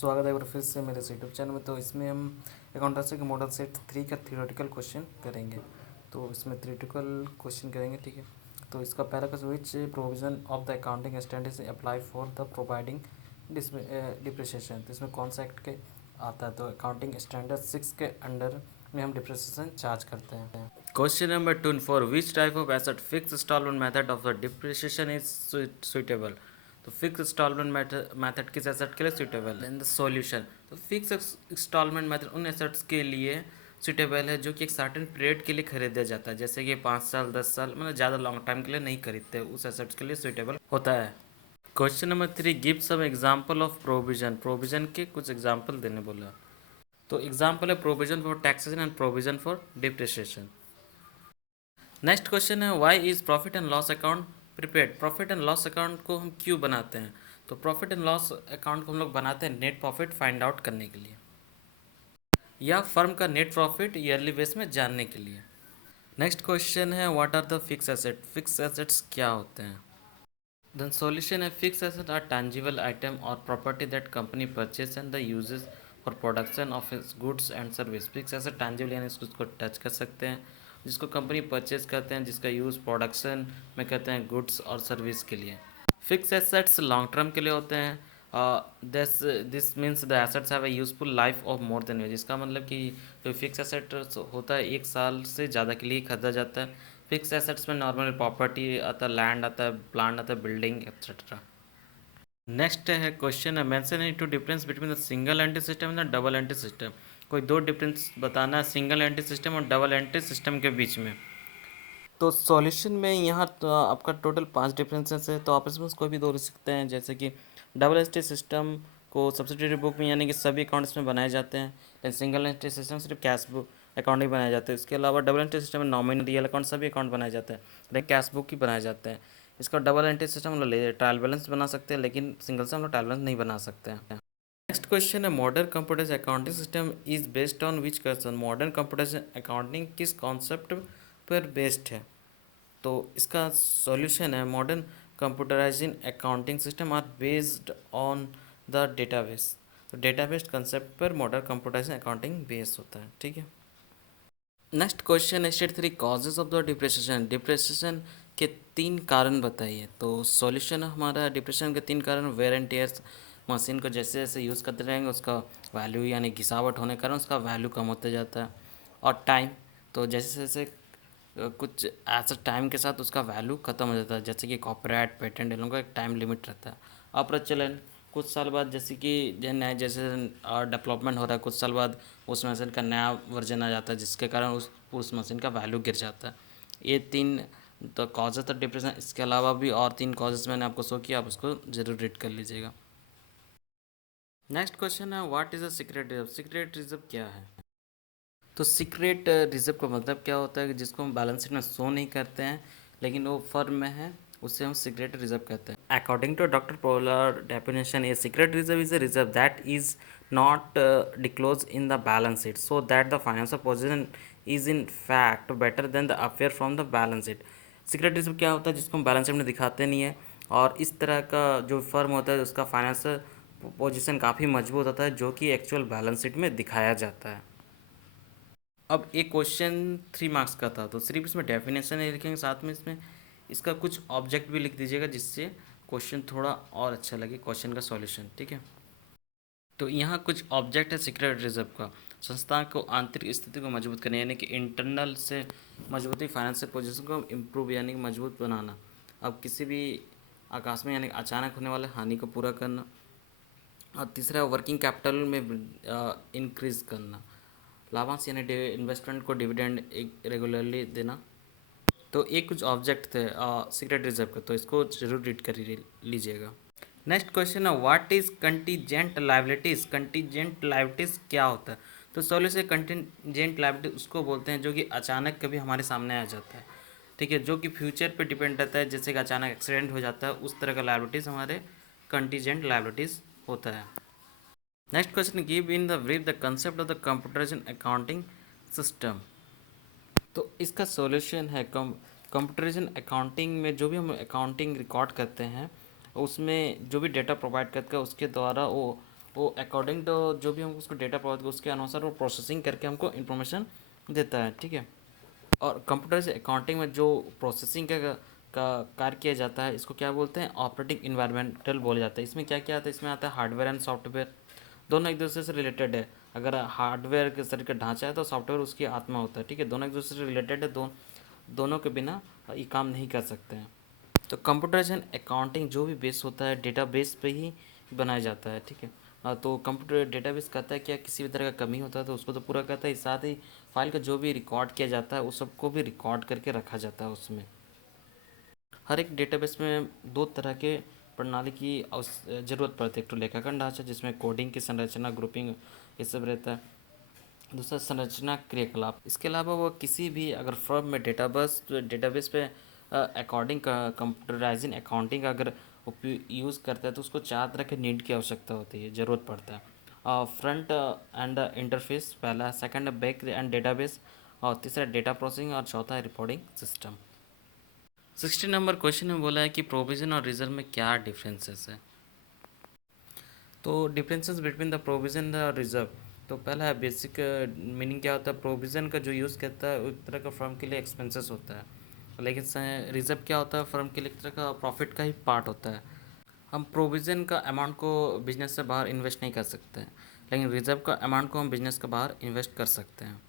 स्वागत है एक बार फिर से मेरे यूट्यूब चैनल में। तो इसमें हम अकाउंटेंसी के मॉडल सेट 3 का थियोरेटिकल क्वेश्चन करेंगे। तो इसमें थियोरेटिकल क्वेश्चन करेंगे, ठीक है। तो इसका पहला question, which provision of the accounting standards apply for the providing depreciation. तो इसमें कौन सा एक्ट के आता है? तो अकाउंटिंग स्टैंडर्ड 6 के अंडर में हम डिप्रिसिएशन चार्ज करते हैं। Question number 2, for which type of asset fix installment method of the depreciation is suitable. तो फिक्स इंस्टॉलमेंट मेथड किस एसेट के लिए सुटेबल है? इन द सॉल्यूशन, तो फिक्स इंस्टॉलमेंट मेथड उन एसेट्स के लिए सुटेबल है जो कि एक सर्टेन पीरियड के लिए खरीदा जाता है, जैसे कि 5 साल 10 साल, मतलब ज़्यादा लॉन्ग टाइम के लिए नहीं खरीदते, उस एसेट्स के लिए सुटेबल होता है। Question number 3, give some example of provision. Provision के कुछ एग्जाम्पल देने बोला। तो एग्जाम्पल है provision for taxation and provision for depreciation. Next question है, why is profit and loss account prepared. Profit and loss account को हम क्यों बनाते हैं? तो प्रॉफिट एंड लॉस अकाउंट को हम लोग बनाते हैं नेट प्रॉफिट फाइंड आउट करने के लिए, या फर्म का नेट प्रॉफिट ईयरली बेस में जानने के लिए। नेक्स्ट क्वेश्चन है, what are the fix asset. Fix assets क्या होते हैं? देन सॉल्यूशन है, fix asset are tangible item और property that company purchase and the uses for production of its goods and service. Fix asset tangible यानी इसको touch कर सकते हैं, जिसको कंपनी परचेज करते हैं, जिसका यूज़ प्रोडक्शन में करते हैं, गुड्स और सर्विस के लिए। फिक्स एसेट्स लॉन्ग टर्म के लिए होते हैं। This means the assets have a useful life of more than year. इसका मतलब कि जो फिक्स एसेट होता है 1 साल से ज़्यादा के लिए खरीदा जाता है। फिक्स एसेट्स में नॉर्मल प्रॉपर्टी आता है, लैंड आता है, प्लांट आता है, बिल्डिंग एक्सेट्रा। नेक्स्ट है क्वेश्चन है, mention any two difference between the single entry system and double entry system. कोई दो डिफरेंस बताना है सिंगल एंट्री सिस्टम और डबल एंट्री सिस्टम के बीच में। तो सॉल्यूशन में यहाँ तो आपका टोटल 5 डिफरेंसेस है, तो आप इसमें कोई भी दो लिख सकते हैं। जैसे कि डबल एंट्री सिस्टम को सब्सिडरी बुक में यानी कि सभी अकाउंट्स में बनाए जाते हैं, लेकिन सिंगल एंट्री सिस्टम सिर्फ कैश बुक अकाउंट ही बनाए जाते हैं। इसके अलावा डबल एंट्री सिस्टम में नॉमिनल रियल अकाउंट सभी अकाउंट बनाए जाते हैं, लेकिन कैश बुक ही बनाए जाते हैं। इसका डबल एंट्री सिस्टम हम लोग ट्रायल बैलेंस बना सकते हैं, लेकिन सिंगल से हम लोग ट्रायल बैलेंस नहीं बना सकते हैं। नेक्स्ट क्वेश्चन है, modern computer accounting system is based on which question. Modern computer accounting किस कॉन्सेप्ट पर बेस्ड है? तो इसका सॉल्यूशन है, modern computerising accounting system are based on the database. तो डेटाबेस कंसेप्ट पर मॉडर्न कंप्यूटराइजिंग अकाउंटिंग बेस होता है, ठीक है। नेक्स्ट क्वेश्चन है, state 3 causes of the depreciation. Depreciation के 3 कारण बताइए। तो सॉल्यूशन हमारा डिप्रेशन के 3 कारण, वेयर एंड टेयर्स, मशीन को जैसे जैसे यूज़ करते रहेंगे उसका वैल्यू यानी घिसावट होने के कारण उसका वैल्यू कम होता जाता है। और टाइम, तो जैसे जैसे कुछ ऐसा टाइम के साथ उसका वैल्यू ख़त्म हो जाता है, जैसे कि कॉपीराइट पेटेंट इन लोगों का एक टाइम लिमिट रहता है। अप्रचलन, कुछ साल बाद जैसे कि नया जैसे डेवलपमेंट हो रहा है, कुछ साल बाद उस मशीन का नया वर्जन आ जाता है, जिसके कारण उस मशीन का वैल्यू गिर जाता है। ये 3 तो कॉजेज ऑफ डिप्रेशन। इसके अलावा भी और 3 कॉजेज मैंने आपको शो किया, आप उसको ज़रूर रीड कर लीजिएगा। नेक्स्ट क्वेश्चन है, what is a secret reserve. Secret reserve क्या है? तो सीक्रेट रिजर्व का मतलब क्या होता है कि जिसको हम बैलेंस शीट में शो नहीं करते हैं, लेकिन वो फर्म में है, उससे हम सीक्रेट रिजर्व कहते हैं। According to doctor Polar definition, a secret reserve is a reserve that is not disclose in the balance sheet so that the financial position is in fact better than the affair from the balance sheet. Secret reserve क्या होता है? जिसको हम balance sheet में दिखाते नहीं है, और इस तरह का जो फर्म होता है उसका फाइनेंशियल पोजीशन काफ़ी मजबूत होता है, जो कि एक्चुअल बैलेंस शीट में दिखाया जाता है। अब एक क्वेश्चन 3 मार्क्स का था, तो सिर्फ इसमें डेफिनेशन नहीं लिखेंगे, साथ में इसमें इसका कुछ ऑब्जेक्ट भी लिख दीजिएगा, जिससे क्वेश्चन थोड़ा और अच्छा लगे क्वेश्चन का सॉल्यूशन, ठीक है। तो यहाँ कुछ ऑब्जेक्ट है सीक्रेट रिजर्व का। संस्था को आंतरिक स्थिति को मजबूत करना, यानी कि इंटरनल से मजबूती, फाइनेंशियल पोजीशन को इम्प्रूव यानी कि मजबूत बनाना। अब किसी भी आकस्मिक यानी अचानक होने वाले हानि को पूरा करना। और तीसरा, वर्किंग कैपिटल में इंक्रीज करना। लाभांश यानी इन्वेस्टमेंट को डिविडेंड रेगुलरली देना। तो ये कुछ ऑब्जेक्ट थे सीक्रेट रिजर्व का, तो इसको जरूर रीड कर लीजिएगा। नेक्स्ट क्वेश्चन है, what is contingent liabilities. Contingent liabilities क्या होता है? तो सॉल्यूशन, कंटीजेंट लायबिलिटी उसको बोलते हैं जो कि अचानक कभी हमारे सामने आ जाता है, ठीक है, जो कि फ्यूचर पे डिपेंड रहता है, जैसे कि अचानक एक्सीडेंट हो जाता है, उस तरह का लायबिलिटीज हमारे कंटीजेंट लायबिलिटीज होता है। Next question, give in the brief the concept of the computerisation accounting system. तो इसका सॉल्यूशन है, कंप्यूटराइजेशन अकाउंटिंग में जो भी हम अकाउंटिंग रिकॉर्ड करते हैं, उसमें जो भी डेटा प्रोवाइड करते हैं उसके द्वारा वो वो अकॉर्डिंग टू जो भी हमको उसको डेटा प्रोवाइड उसके अनुसार वो प्रोसेसिंग करके हमको इन्फॉर्मेशन देता है, ठीक है। और कंप्यूटर से अकाउंटिंग में जो प्रोसेसिंग का कार्य किया जाता है इसको क्या बोलते हैं, ऑपरेटिंग इन्वायरमेंटल बोला जाता है। इसमें क्या क्या आता है, इसमें आता है हार्डवेयर एंड सॉफ्टवेयर, दोनों एक दूसरे से रिलेटेड है। अगर हार्डवेयर के शरीर का ढांचा है तो सॉफ्टवेयर उसकी आत्मा होता है, ठीक है। दोनों एक दूसरे से रिलेटेड है, दोनों के बिना ये काम नहीं कर सकते हैं। तो कंप्यूटराइजेशन अकाउंटिंग जो भी बेस होता है डेटाबेस पे ही बनाया जाता है, ठीक है। तो कंप्यूटर डेटाबेस कहता है क्या किसी भी तरह का कमी होता है तो उसको तो पूरा करता है, साथ ही फाइल का जो भी रिकॉर्ड किया जाता है उस सबको भी रिकॉर्ड करके रखा जाता है उसमें। हर एक डेटाबेस में दो तरह के प्रणाली की ज़रूरत पड़ती है। एक तो लेखांकन ढांचा जिसमें कोडिंग की संरचना, ग्रुपिंग ये सब रहता है। दूसरा संरचना क्रियाकलाप। इसके अलावा वो किसी भी अगर फर्म में डेटाबेस पे अकॉर्डिंग कंप्यूटराइजिंग अकाउंटिंग अगर यूज़ करता है तो उसको चार तरह के नीड की आवश्यकता होती है, ज़रूरत पड़ता है। फ्रंट एंड इंटरफेस पहला, सेकंड है बैक एंड डेटाबेस, और तीसरा डेटा प्रोसेसिंग, और चौथा है रिपोर्टिंग सिस्टम। 60 नंबर क्वेश्चन में बोला है कि प्रोविज़न और रिजर्व में क्या डिफरेंसेस है। तो differences between the provision the reserve. तो पहला है बेसिक मीनिंग क्या होता है, प्रोविज़न का जो यूज़ करता है एक तरह का फर्म के लिए एक्सपेंसेस होता है, लेकिन रिजर्व क्या होता है, फर्म के लिए एक तरह का प्रॉफिट का ही पार्ट होता है। हम प्रोविज़न का अमाउंट को बिजनेस से बाहर इन्वेस्ट नहीं कर सकते हैं, लेकिन रिजर्व का अमाउंट को हम बिजनेस के बाहर इन्वेस्ट कर सकते हैं।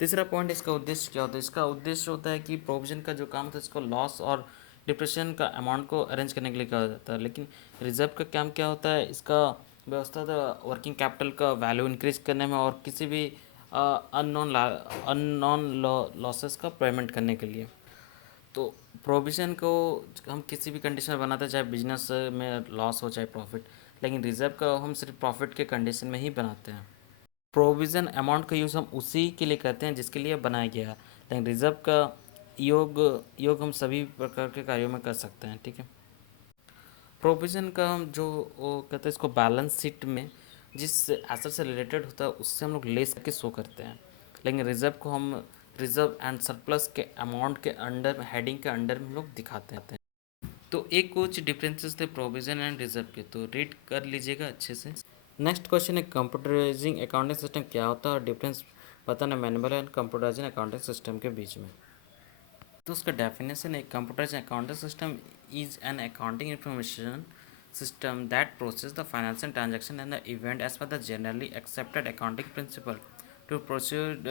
तीसरा पॉइंट, इसका उद्देश्य क्या होता है। इसका उद्देश्य होता है कि प्रोविजन का जो काम होता है इसको लॉस और डिप्रेशन का अमाउंट को अरेंज करने के लिए कहा जाता है, लेकिन रिजर्व का काम क्या होता है, इसका व्यवस्था था वर्किंग कैपिटल का वैल्यू इंक्रीज करने में और किसी भी अननोन लॉसेस का पेमेंट करने के लिए। तो प्रोविज़न को हम किसी भी कंडीशन में बनाते हैं, चाहे बिजनेस में लॉस हो चाहे प्रॉफिट, लेकिन रिजर्व का हम सिर्फ प्रॉफिट के कंडीशन में ही बनाते हैं। प्रोविज़न अमाउंट का यूज़ हम उसी के लिए करते हैं जिसके लिए बनाया गया है, लेकिन रिजर्व का योग योग हम सभी प्रकार के कार्यों में कर सकते हैं, ठीक है। प्रोविज़न का हम जो वो कहते हैं इसको बैलेंस शीट में जिस एसेट से रिलेटेड होता है उससे हम लोग लेस करके शो करते हैं, लेकिन रिजर्व को हम रिजर्व एंड सरप्लस के अमाउंट के अंडर हेडिंग के अंडर में हम लोग दिखाते हैं। तो एक कुछ डिफरेंसेस थे प्रोविज़न एंड रिजर्व के, तो रीड कर लीजिएगा अच्छे से। नेक्स्ट क्वेश्चन है कंप्यूटराइजिंग अकाउंटिंग सिस्टम क्या होता है और डिफरेंस बताना manual and computerising accounting system के बीच में। तो उसका डेफिनेशन है, computerising accounting system is an accounting information system that process the financial transaction and the event as per the generally accepted accounting principle to proceed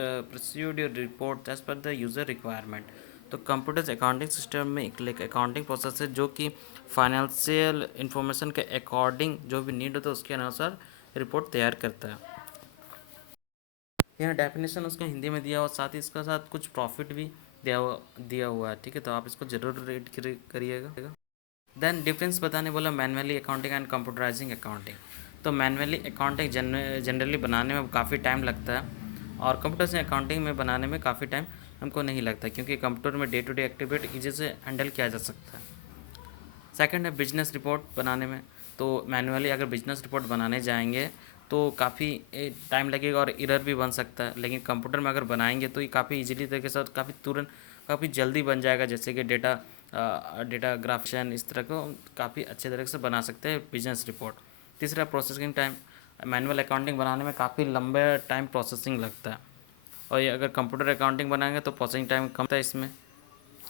your report as per the user requirement। तो computers accounting system में एक accounting process है जो कि financial information के according जो भी need होता है उसके अनुसार रिपोर्ट तैयार करता है। यहाँ डेफिनेशन उसका हिंदी में दिया हुआ, साथ ही इसका साथ कुछ प्रॉफिट भी दिया हुआ है, ठीक है। तो आप इसको जरूर रीड करिएगा। देन डिफरेंस बताने बोला manually accounting and computerising accounting. तो मैनुअली अकाउंटिंग जनरली बनाने में काफ़ी टाइम लगता है और कंप्यूटर अकाउंटिंग में बनाने में काफ़ी टाइम हमको नहीं लगता, क्योंकि कंप्यूटर में day to day activity easy से हैंडल किया जा सकता है। सेकंड है बिजनेस रिपोर्ट बनाने में। तो मैनुअली अगर बिजनेस रिपोर्ट बनाने जाएंगे तो काफ़ी टाइम लगेगा और एरर भी बन सकता है, लेकिन कंप्यूटर में अगर बनाएंगे तो ये काफ़ी इजीली तरीके से काफ़ी तुरंत काफ़ी जल्दी बन जाएगा, जैसे कि डेटा ग्राफिक्शन इस तरह को काफ़ी अच्छे तरीके से बना सकते हैं बिजनेस रिपोर्ट। तीसरा प्रोसेसिंग टाइम, मैनुअल अकाउंटिंग बनाने में काफ़ी लंबे टाइम प्रोसेसिंग लगता है, और ये अगर कंप्यूटर अकाउंटिंग बनाएंगे तो प्रोसेसिंग टाइम कम था इसमें।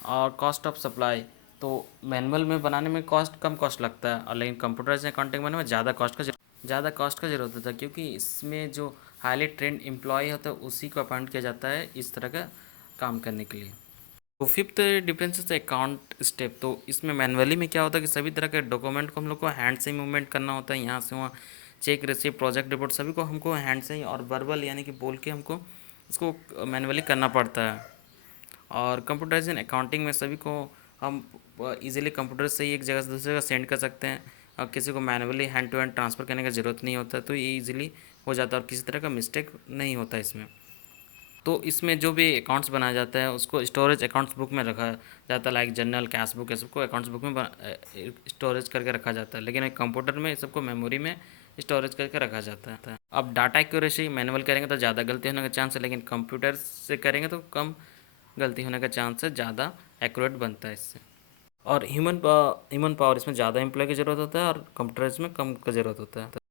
और कॉस्ट ऑफ सप्लाई, तो मैनुअल में बनाने में कम कॉस्ट लगता है, और लेकिन कंप्यूटराइज अकाउंटिंग बनाने में ज़्यादा कॉस्ट का जरूरत होता है, क्योंकि इसमें जो हाईली ट्रेंड एम्प्लॉय होता है उसी को अपॉइंट किया जाता है इस तरह का काम करने के लिए। तो फिफ्थ डिफरेंस है अकाउंट स्टेप। तो इसमें मैनुअली में क्या होता है कि सभी तरह के डॉक्यूमेंट को हम लोग को हैंड से ही मूवमेंट करना होता है, यहाँ से वहाँ चेक रिसीप्ट प्रोजेक्ट रिपोर्ट सभी को हमको हैंड से ही और वर्बल यानी कि बोल के हमको इसको मैनुअली करना पड़ता है। और कंप्यूटराइजेशन अकाउंटिंग में सभी को हम इजीली कंप्यूटर से ही एक जगह से दूसरी जगह सेंड कर सकते हैं, और किसी को manually hand to hand transfer करने का ज़रूरत नहीं होता, तो ये इजीली हो जाता है और किसी तरह का मिस्टेक नहीं होता इसमें। तो इसमें जो भी अकाउंट्स बनाया जाता है उसको स्टोरेज अकाउंट्स बुक में रखा जाता है, लाइक जनरल कैश बुक, ये सबको अकाउंट्स बुक में स्टोरेज करके रखा जाता है, लेकिन एक कंप्यूटर में सबको मेमोरी में स्टोरेज करके रखा जाता है। अब डाटा एक्यूरेसी मैनुअल करेंगे तो ज़्यादा गलती होने का चांस है, लेकिन कंप्यूटर से करेंगे तो कम गलती होने का चांस है, ज़्यादा एक्यूरेट बनता है इससे। और ह्यूमन पावर इसमें ज़्यादा एम्प्लॉय की ज़रूरत होता है और कंप्यूटर्स में कम का ज़रूरत होता है।